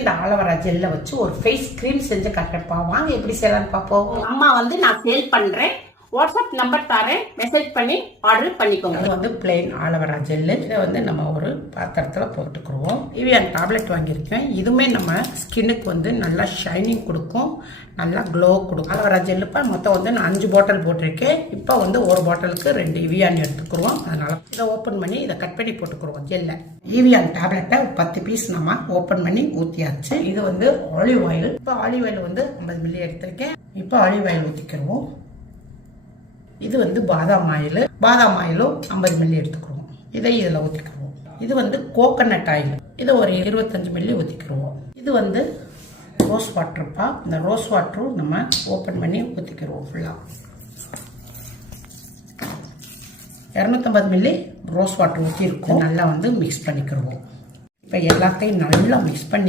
இந்த ஆலோவேரா ஜெல்ல வச்சு ஒரு ஃபேஸ் கிரீம் செஞ்சு காட்டுறப்பா. வாங்க எப்படி செய்யலாம்னு பார்ப்போம். அம்மா நான் சேல் பண்றேன், வாட்ஸ்அப் நம்பர் தரேன், மெசேஜ் பண்ணி ஆர்டர் பண்ணிக்கோங்க. இது பிளெயின் ஆலோவேரா ஜெல்லு. இதை நம்ம ஒரு பாத்திரத்தில் போட்டுக்குருவோம். இவியான் டேப்லெட் வாங்கியிருக்கேன். இதுவுமே நம்ம ஸ்கின்னுக்கு நல்லா ஷைனிங் கொடுக்கும், நல்லா க்ளோ கொடுக்கும். ஆலோவேரா ஜெல்லுப்பா மொத்தம் நான் 5 பாட்டில் போட்டிருக்கேன். இப்போ ஒரு பாட்டிலுக்கு 2 இவியான் எடுத்துக்குருவோம். அதனால இதை ஓப்பன் பண்ணி இதை கட் பண்ணி போட்டுக்குருவோம் ஜெல்லை. இவியான் டேப்லெட்டை 10 பீஸ் நம்ம ஓப்பன் பண்ணி ஊற்றியாச்சு. இது ஆலிவ் ஆயில். இப்போ ஆலிவ் ஆயில் 50 மில்லி எடுத்திருக்கேன். இப்போ ஆலிவ் ஆயில் ஊற்றிக்கிருவோம். இது பாதாம் ஆயில். பாதாம் ஆயிலும் 50 மில்லி எடுத்துக்கிடுவோம். இதை இதில் ஊற்றிக்கிடுவோம். இது கோகனட் ஆயில். இதை ஒரு 25 மில்லி ஊற்றிக்கிடுவோம். இது ரோஸ் வாட்டர்ப்பா. இந்த ரோஸ் வாட்டரும் நம்ம ஓப்பன் பண்ணி ஊற்றிக்கிடுவோம் ஃபுல்லாக. 250 மில்லி ரோஸ் வாட்டர் ஊற்றிருக்கோம். நல்லா மிக்ஸ் பண்ணிக்கிடுவோம். இப்போ எல்லாத்தையும் நல்லா மிக்ஸ் பண்ணி